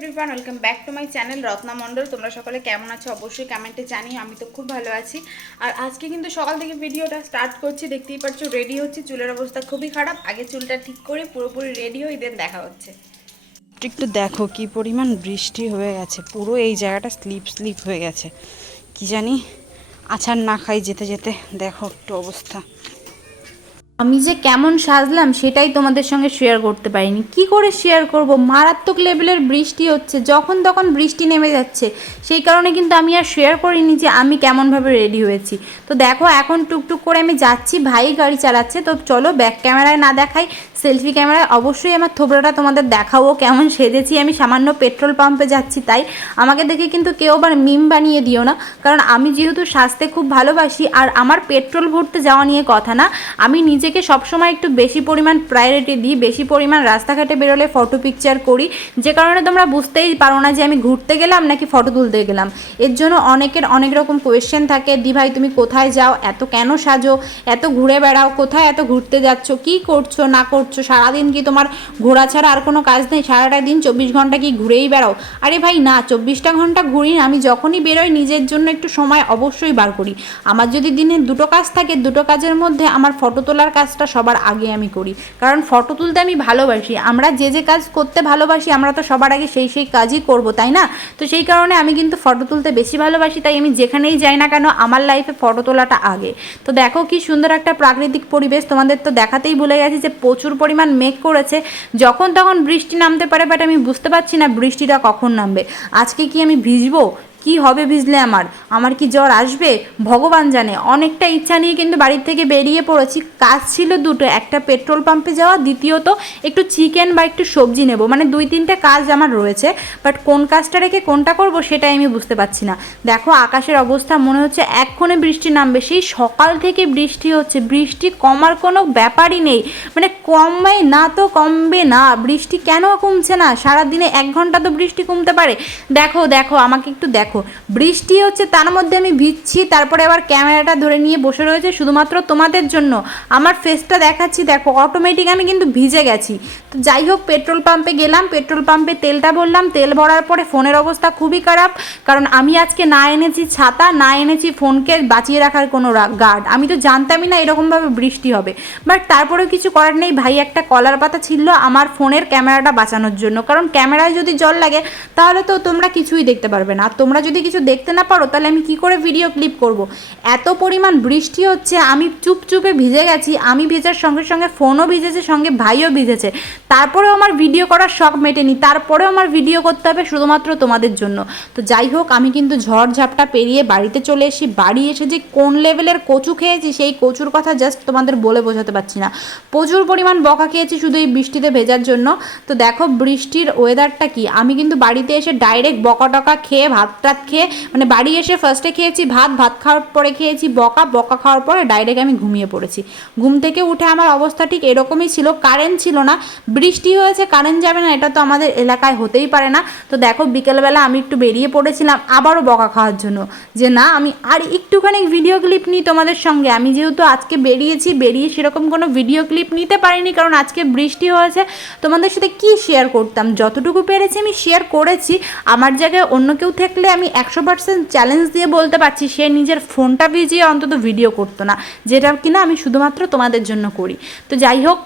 Everyone welcome back to my channel Ratna Mondal তোমরা সকলে কেমন আছো? অবশ্যই কমেন্টে জানিও, আমি তো খুব ভালো আছি। আর আজকে কিন্তু সকাল থেকে ভিডিওটা স্টার্ট করছি, দেখতেই পাচ্ছ রেডি হচ্ছি, চুলের অবস্থা খুবই খারাপ। আগে চুলটা ঠিক করে পুরোপুরি রেডি হই দেন দেখা হচ্ছে। একটু দেখো কি পরিমাণ বৃষ্টি হয়ে গেছে, পুরো এই জায়গাটা স্লিপ স্লিপ হয়ে গেছে। কি জানি, আছাড় না খাই যেতে যেতে, দেখো একটু অবস্থা। আমি যে কেমন সাজলাম সেটাই তোমাদের সঙ্গে শেয়ার করতে পারিনি। কি করে শেয়ার করব? মারাত্মক লেভেলের বৃষ্টি হচ্ছে। যখন তখন বৃষ্টি নেমে যাচ্ছে। সেই কারণে কিন্তু আমি আর শেয়ার করিনি যে আমি কেমনভাবে রেডি হয়েছি। তো দেখো, এখন টুকটুক করে আমি যাচ্ছি, ভাই গাড়ি চালাচ্ছে। তো চলো ব্যাক ক্যামেরায় না দেখাই। সেলফি ক্যামেরায় অবশ্যই আমার থোবড়াটা তোমাদের দেখাবো কেমন সেজেছি। আমি সামান্য পেট্রোল পাম্পে যাচ্ছি তাই। আমাকে দেখে কিন্তু কেউ আবার মিম বানিয়ে দিও না। কারণ আমি যেহেতু স্বাস্থ্যে খুব ভালোবাসি আর আমার পেট্রোল ভরতে যাওয়া নিয়ে কথা না, আমি নিজেকে সবসময় একটু বেশি পরিমাণ প্রায়োরিটি দিই, বেশি পরিমাণ রাস্তাঘাটে বেরোলে ফটো পিকচার করি। যে কারণে তোমরা বুঝতেই পারো না যে আমি ঘুরতে গেলাম নাকি ফটো তুলতে গেলাম। এর জন্য অনেকের অনেক রকম কোয়েশ্চেন থাকে, দি ভাই, তুমি কোথায় যাও? এত কেন সাজো? এত ঘুরে বেড়াও? কোথায় এত ঘুরতে যাচ্ছ? কি করছ? না করছ? সারাদিন কি তোমার ঘোরা ছাড়া আর কোনো কাজ নেই? সারাটা দিন চব্বিশ ঘণ্টা কি ঘুরেই বেড়াও? আরে ভাই, না, চব্বিশটা ঘণ্টা ঘুরি না, আমি যখনই বেরোই নিজের জন্য একটু সময় অবশ্যই বার করি। আমার যদি দিনে দুটো কাজ থাকে, দুটো কাজের মধ্যে আমার ফটো তোলার কাজটা সবার আগে আমি করি। কারণ ফটো তুলতে আমি ভালোবাসি। আমরা যে যে কাজ করতে ভালোবাসি, আমরা তো সবার আগে সেই সেই কাজই করব, তাই না? তো সেই কারণে আমি কিন্তু ফটো তুলতে বেশি ভালোবাসি, তাই আমি যেখানেই যাই না কেন, আমার লাইফে ফটো তোলাটা আগে। তো দেখো কি সুন্দর একটা প্রাকৃতিক পরিবেশ, তোমাদের তো দেখাতেই ভুলে গেছি যে প্রচুর পরিমাণ মেঘ করেছে, যখন তখন বৃষ্টি নামতে পারে বাট আমি বুঝতে পারছি না বৃষ্টিটা কখন নামবে। আজকে কি আমি ভিজবো? কি হবে ভিজলে আমার? আমার কি জ্বর আসবে? ভগবান জানে। অনেকটা ইচ্ছা নিয়ে কিন্তু বাড়ির থেকে বেরিয়ে পড়েছি। কাজ ছিল দুটো, একটা পেট্রোল পাম্পে যাওয়া, দ্বিতীয়ত একটু চিকেন বা একটু সবজি নেব। মানে দুই, তিনটে কাজ আমার রয়েছে। বাট কোন কাজটা রেখে কোনটা করব সেটাই আমি বুঝতে পারছি না। দেখো, আকাশের অবস্থা মনে হচ্ছে এক্ষণে বৃষ্টি নামবে। সেই সকাল থেকে বৃষ্টি হচ্ছে। বৃষ্টি কমার কোনো ব্যাপারই নেই। মানে কমবে না তো কমবে না। বৃষ্টি কেন কমছে না? সারাদিনে এক ঘণ্টা তো বৃষ্টি কমতে পারে। দেখো দেখো, আমাকে একটু দেখো বৃষ্টি হচ্ছে তার মধ্যে আমি ভিজছি, তারপরে আবার ক্যামেরাটা ধরে নিয়ে বসে রয়েছে শুধুমাত্র তোমাদের জন্য। আমার ফেসটা দেখাচ্ছি, দেখো অটোমেটিক আমি কিন্তু ভিজে গেছি। তো যাই হোক পেট্রোল পাম্পে গেলাম পেট্রোল পাম্পে তেলটা ভরলাম, তেল ভরার পরে ফোনের অবস্থা খুবই খারাপ, কারণ আমি আজকে না এনেছি ছাতা, না এনেছি ফোনকে বাঁচিয়ে রাখার কোনো গার্ড আমি তো জানতামই না এরকমভাবে বৃষ্টি হবে। বাট তারপরেও কিছু করার নেই, ভাই, একটা কলার পাতা ছিল আমার ফোনের ক্যামেরাটা বাঁচানোর জন্য। কারণ ক্যামেরায় যদি জল লাগে, তাহলে তো তোমরা কিছুই দেখতে পারবে না। আর তোমরা যদি কিছু দেখতে না পারো, তাহলে আমি কি করে ভিডিও ক্লিপ করব? এত পরিমাণ বৃষ্টি হচ্ছে, আমি চুপচুপে ভিজে গেছি, আমি ভেজার সঙ্গে সঙ্গে ফোনও ভিজেছে, সঙ্গে ভাইও ভিজেছে। তারপরেও আমার ভিডিও করার শখ মেটেনি, তারপরেও আমার ভিডিও করতে হবে শুধুমাত্র তোমাদের জন্য। তো যাই হোক, আমি কিন্তু ঝড় ঝাপটা পেরিয়ে বাড়িতে চলে এসি বাড়ি এসে যে কোন লেভেলের কচু খেয়েছি, সেই কচুর কথা জাস্ট তোমাদের বলে বোঝাতে পারছি না। প্রচুর পরিমাণ বকা খেয়েছি শুধু এই বৃষ্টিতে ভেজার জন্য। তো দেখো, বৃষ্টির ওয়েদারটা কি? আমি কিন্তু বাড়িতে এসে ডাইরেক্ট বকা টকা খেয়ে ভাত খেয়ে মানে বাড়ি এসে ফার্স্টে খেয়েছি ভাত ভাত খাওয়ার পরে খেয়েছি বকা বকা খাওয়ার পরে ডাইরেক্ট আমি ঘুমিয়ে পড়েছি। ঘুম থেকে উঠে আমার অবস্থা ঠিক এরকমই ছিল কারেন্ট ছিল না, বৃষ্টি হয়েছে কারেন্ট যাবে না, এটা তো আমাদের এলাকায় হতেই পারে না। তো দেখো, বিকেলবেলা আমি একটু বেরিয়ে পড়েছিলাম আবারও বকা খাওয়ার জন্য, যে না, আমি আর একটুখানি ভিডিও ক্লিপ নিই তোমাদের সঙ্গে। আমি যেহেতু আজকে বেরিয়েছি, বেরিয়ে সেরকম কোনো ভিডিও ক্লিপ নিতে পারিনি, কারণ আজকে বৃষ্টি হয়েছে। তোমাদের সাথে কি শেয়ার করতাম? যতটুকু পেরেছি আমি শেয়ার করেছি। আমার জায়গায় অন্য কেউ থাকলে আমি একশো পার্সেন্ট চ্যালেঞ্জ দিয়ে বলতে পারছি, সে নিজের ফোনটা ভিজিয়ে অন্তত ভিডিও করতো না, যেটা কিনা আমি শুধুমাত্র তোমাদের জন্য করি। তো যাই হোক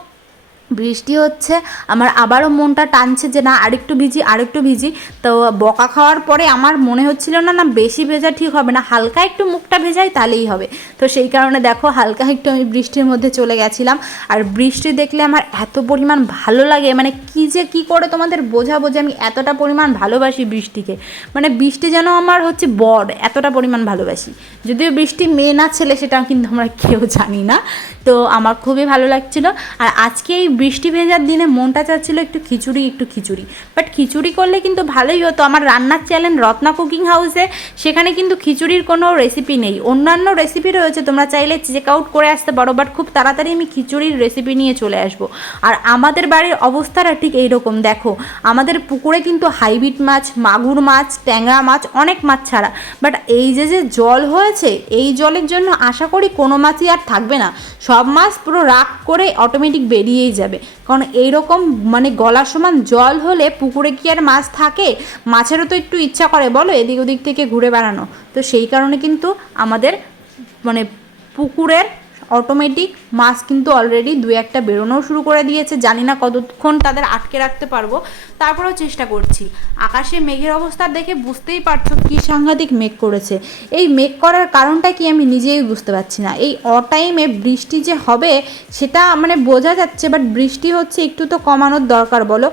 বৃষ্টি হচ্ছে, আমার আবারও মনটা টানছে যে না, আরেকটু ভিজি আরেকটু ভিজি। তো বকা খাওয়ার পরে আমার মনে হচ্ছিল না না বেশি ভেজা ঠিক হবে না, হালকা একটু মুখটা ভেজাই তাহলেই হবে। তো সেই কারণে দেখো, হালকা একটু আমি বৃষ্টির মধ্যে চলে গেছিলাম। আর বৃষ্টি দেখলে আমার এত পরিমাণ ভালো লাগে মানে কি যে কি করে তোমাদের বোঝাবো যে আমি এতটা পরিমাণ ভালোবাসি বৃষ্টিকে? মানে বৃষ্টি যেন আমার হচ্ছে বর, এতটা পরিমাণ ভালোবাসি। যদিও বৃষ্টি মেয়ে না, ছেলে সেটা কিন্তু আমরা কেউ জানি না। তো আমার খুবই ভালো লাগছিল। আর আজকে এই বৃষ্টি ভেজার দিনে মনটা চাচ্ছিল একটু খিচুড়ি একটু খিচুড়ি। বাট খিচুড়ি করলে কিন্তু ভালোই হতো। আমার রান্নার চ্যানেল রত্না কুকিং হাউসে সেখানে কিন্তু খিচুড়ির কোনো রেসিপি নেই। অন্যান্য রেসিপি রয়েছে। তোমরা চাইলে চেক আউট করে আসতে পারো। বাট খুব তাড়াতাড়ি আমি খিচুড়ির রেসিপি নিয়ে চলে আসব। আর আমাদের বাড়ির অবস্থাটা ঠিক এইরকম। দেখো, আমাদের পুকুরে কিন্তু হাইব্রিড মাছ, মাগুর মাছ, ট্যাংরা মাছ, অনেক মাছ ছাড়া। বাট এই যে যে জল হয়েছে, এই জলের জন্য আশা করি কোনো মাছই আর থাকবে না। সব মাছ পুরো রাগ করে অটোমেটিক বেরিয়েই যাবে যাবে। কারণ এইরকম মানে গলা সমান জল হলে পুকুরে কি আর মাছ থাকে? মাছেরও তো একটু ইচ্ছা করে, বলো এদিক ওদিক থেকে ঘুরে বেড়ানো। তো সেই কারণে কিন্তু আমাদের মানে পুকুরের অটোমেটিক মাছ কিন্তু অলরেডি দু একটা বেরোনোও শুরু করে দিয়েছে। জানি না কতক্ষণ তাদের আটকে রাখতে পারব। তারপরেও চেষ্টা করছি। আকাশে মেঘের অবস্থা দেখে বুঝতেই পারছ কী সাংঘাতিক মেঘ করেছে। এই মেঘ করার কারণটা কি আমি নিজেই বুঝতে পারছি না। এই অটাইমে বৃষ্টি যে হবে, সেটা মানে বোঝা যাচ্ছে বাট বৃষ্টি হচ্ছে একটু তো কমানোর দরকার বলো।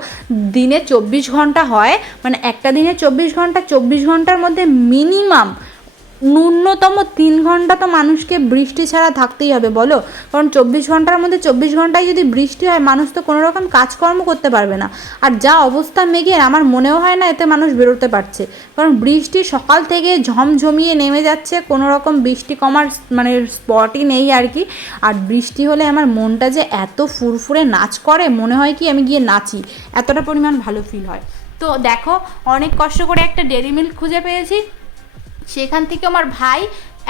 দিনে চব্বিশ ঘণ্টা হয় মানে একটা দিনে চব্বিশ ঘণ্টা, চব্বিশ ঘণ্টার মধ্যে মিনিমাম ন্যূনতম তিন ঘণ্টা তো মানুষকে বৃষ্টি ছাড়া থাকতেই হবে, বলো। কারণ চব্বিশ ঘণ্টার মধ্যে চব্বিশ ঘন্টায় যদি বৃষ্টি হয়, মানুষ তো কোনো রকম কাজকর্ম করতে পারবে না। আর যা অবস্থা মেঘের, আমার মনেও হয় না এতে মানুষ বেরোতে পারছে। কারণ বৃষ্টি সকাল থেকে ঝমঝমিয়ে নেমে যাচ্ছে, কোনো রকম বৃষ্টি কমার মানে স্পটই নেই আর কি। আর বৃষ্টি হলে আমার মনটা যে এত ফুরফুরে নাচ করে, মনে হয় কি আমি গিয়ে নাচি। এতটা পরিমাণ ভালো ফিল হয়। তো দেখো, অনেক কষ্ট করে একটা ডেরি মিল্ক খুঁজে পেয়েছি। সেখান থেকে আমার ভাই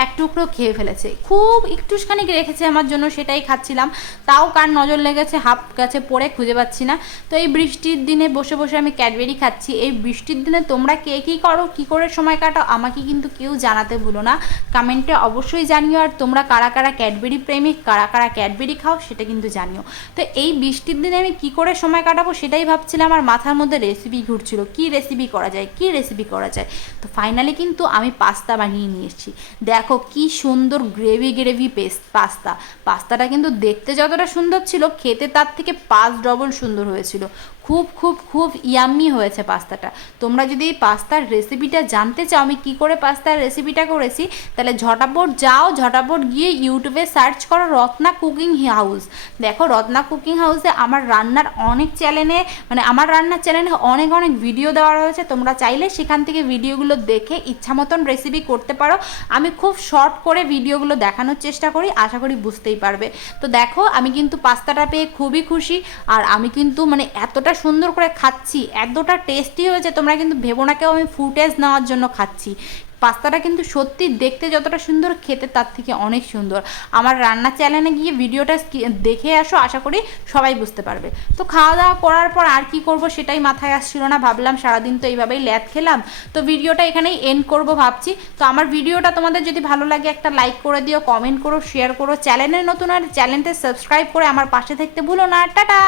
এক টুকরো খেয়ে ফেলেছে। খুব একটুখানি রেখেছে আমার জন্য, সেটাই খাচ্ছিলাম। তাও কার নজর লেগেছে, হাফ গাছে পড়ে খুঁজে পাচ্ছি না। তো এই বৃষ্টির দিনে বসে বসে আমি ক্যাডবেরি খাচ্ছি। এই বৃষ্টির দিনে তোমরা কে কী করো, কী করে সময় কাটাও, আমাকে কিন্তু কেউ জানাতে ভুলো না। কমেন্টে অবশ্যই জানিও, আর তোমরা কারা কারা ক্যাডবেরি প্রেমিক কারা কারা ক্যাডবেরি খাও, সেটা কিন্তু জানিও। তো এই বৃষ্টির দিনে আমি কি করে সময় কাটাবো, সেটাই ভাবছিলাম আমার মাথার মধ্যে রেসিপি ঘুরছিল। কি রেসিপি করা যায়, কি রেসিপি করা যায়? তো ফাইনালি কিন্তু আমি পাস্তা বানিয়ে নিয়ে এসেছি। দেখো কি সুন্দর গ্রেভি গ্রেভি পেস্ট পাস্তা পাস্তাটা কিন্তু দেখতে যতটা সুন্দর ছিল, খেতে তার থেকে পাঁচ ডবল সুন্দর হয়েছিল। খুব খুব খুব ইয়াম্মি হয়েছে পাস্তাটা। তোমরা যদি এই পাস্তার রেসিপিটা জানতে চাও, আমি কি করে পাস্তার রেসিপিটা করেছি, তাহলে ঝটাপট যাও, ঝটাপট গিয়ে ইউটিউবে সার্চ করো রত্না কুকিং হাউস দেখো, রত্না কুকিং হাউসে আমার রান্নার অনেক চ্যানেলে মানে আমার রান্নার চ্যানেলে অনেক অনেক ভিডিও দেওয়া রয়েছে। তোমরা চাইলে সেখান থেকে ভিডিওগুলো দেখে ইচ্ছা মতন রেসিপি করতে পারো। আমি খুব শর্ট করে ভিডিওগুলো দেখানোর চেষ্টা করি, আশা করি বুঝতেই পারবে। তো দেখো, আমি কিন্তু পাস্তাটা পেয়ে খুবই খুশি, আর আমি কিন্তু মানে এতটা সুন্দর করে খাচ্ছি, এতটা টেস্টি হয়েছে, তোমরা কিন্তু ভেবো না কেউ আমি ফুটেজ নেওয়ার জন্য খাচ্ছি। পাস্তাটা কিন্তু সত্যি দেখতে যতটা সুন্দর, খেতে তার থেকে অনেক সুন্দর। আমার রান্নার চ্যানেলে গিয়ে ভিডিওটা দেখে আসো, আশা করি সবাই বুঝতে পারবে। তো খাওয়া দাওয়া করার পর আর কি করব সেটাই মাথায় আসছিল না, ভাবলাম সারাদিন তো এইভাবেই ল্যাদ খেলাম। তো ভিডিওটা এখানেই এন্ড করব ভাবছি। তো আমার ভিডিওটা তোমাদের যদি ভালো লাগে একটা লাইক করে দিও কমেন্ট করো শেয়ার করো। চ্যানেলে নতুন আর চ্যানেলটা সাবস্ক্রাইব করে আমার পাশে থাকতে ভুলো না। টাটা!